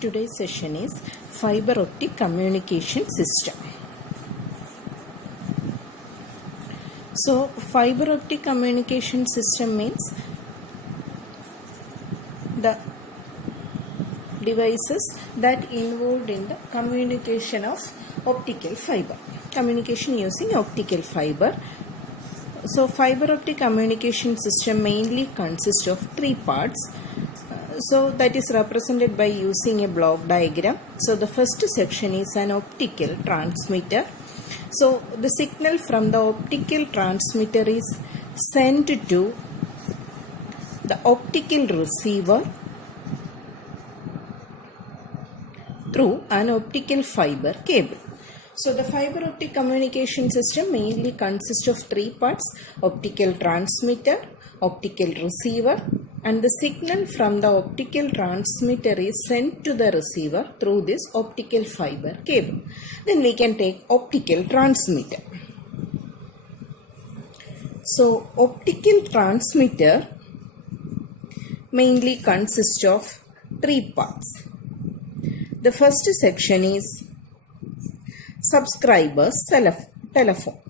Today's session is fiber optic communication system. So fiber optic communication system means the devices that involved in the communication of optical fiber. Communication using optical fiber. So fiber optic communication system mainly consists of three parts. So that is represented by using a block diagram. So the first section is an optical transmitter. So the signal from the optical transmitter is sent to the optical receiver through an optical fiber cable. So the fiber optic communication system mainly consists of three parts: optical transmitter, optical receiver, and the signal from the optical transmitter is sent to the receiver through this optical fiber cable. Then we can take optical transmitter. So optical transmitter mainly consists of three parts. The first section is subscriber's telephone.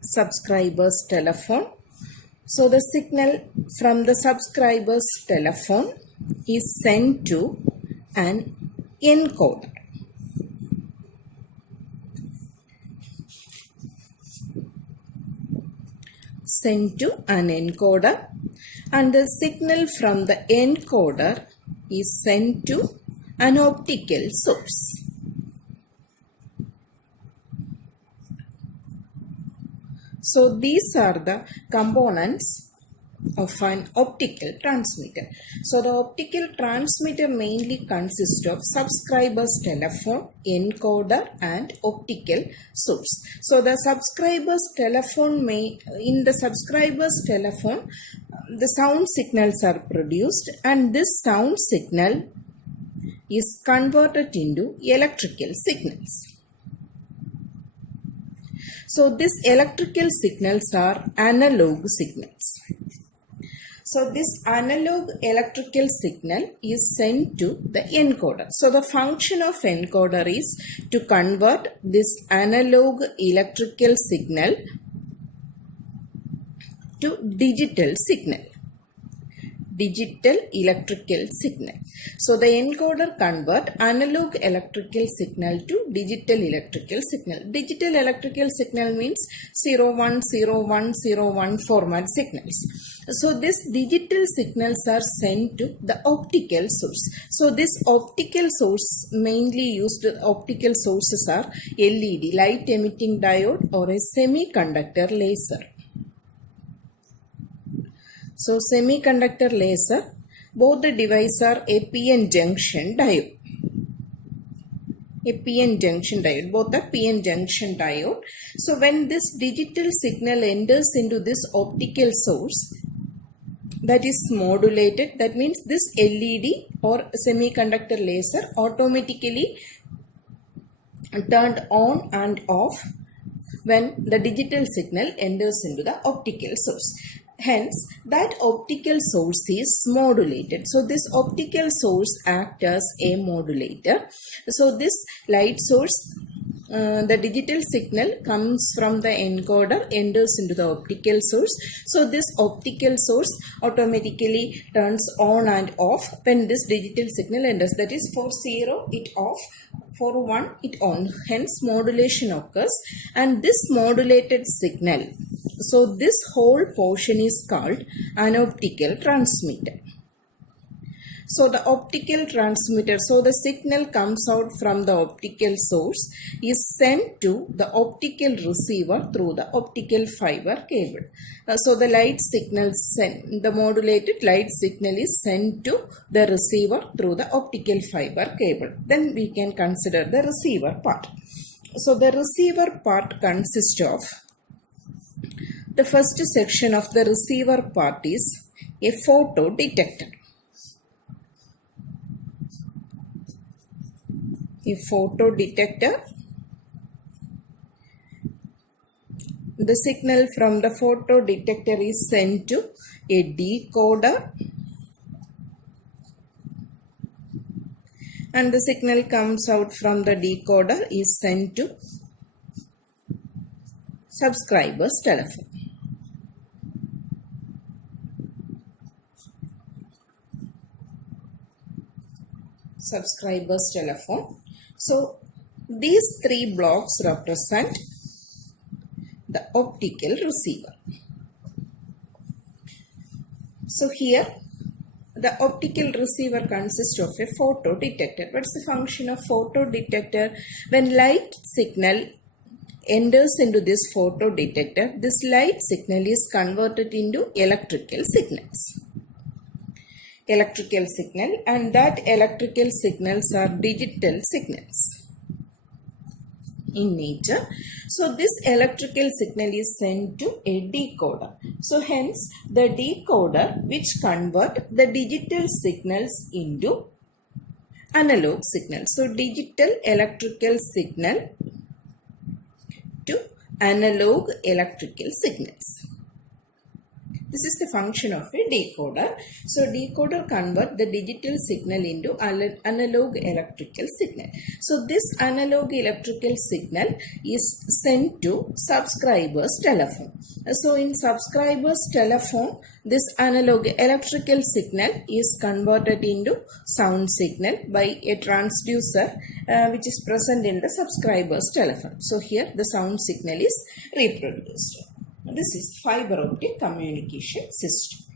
Subscriber's telephone. So the signal from the subscriber's telephone is sent to an encoder. Sent to an encoder, and the signal from the encoder is sent to an optical source. So these are the components of an optical transmitter. So the optical transmitter mainly consists of subscriber's telephone, encoder, and optical source. So the subscriber's telephone in the subscriber's telephone, the sound signals are produced, and this sound signal is converted into electrical signals. So these electrical signals are analog signals. So this analog electrical signal is sent to the encoder. So the function of encoder is to convert this analog electrical signal to digital signal. Digital electrical signal. So the encoder convert analog electrical signal to digital electrical signal. Digital electrical signal means 010101 format signals. So these digital signals are sent to the optical source. So this optical source, mainly used optical sources are LED, light emitting diode, or a semiconductor laser. So semiconductor laser, both the devices are a PN junction diode. A PN junction diode, both are PN junction diode. So when this digital signal enters into this optical source, that is modulated, that means this LED or semiconductor laser automatically turned on and off when the digital signal enters into the optical source. Hence, that optical source is modulated. So this optical source acts as a modulator. So this light source, the digital signal comes from the encoder, enters into the optical source. So this optical source automatically turns on and off when this digital signal enters. That is, for 0 it off, for 1 it on. Hence modulation occurs, and this modulated signal, so this whole portion is called an optical transmitter. So the optical transmitter, so the signal comes out from the optical source, is sent to the optical receiver through the optical fiber cable. So the light signal the modulated light signal is sent to the receiver through the optical fiber cable. Then we can consider the receiver part. So the receiver part consists of, the first section of the receiver part is a photo detector. A photo detector. The signal from the photo detector is sent to a decoder and the signal comes out from the decoder is sent to subscriber's telephone. Subscriber's telephone. So these three blocks represent the optical receiver. So here the optical receiver consists of a photodetector. What's the function of photodetector? When light signal enters into this photodetector, this light signal is converted into electrical signals. And that electrical signals are digital signals in nature. So this electrical signal is sent to a decoder. So hence the decoder which convert the digital signals into analog signals. So digital electrical signal to analog electrical signals. This is the function of a decoder. So decoder convert the digital signal into analog electrical signal. So this analog electrical signal is sent to subscriber's telephone. So in subscriber's telephone, this analog electrical signal is converted into sound signal by a transducer which is present in the subscriber's telephone. So here the sound signal is reproduced. This is fiber optic communication system.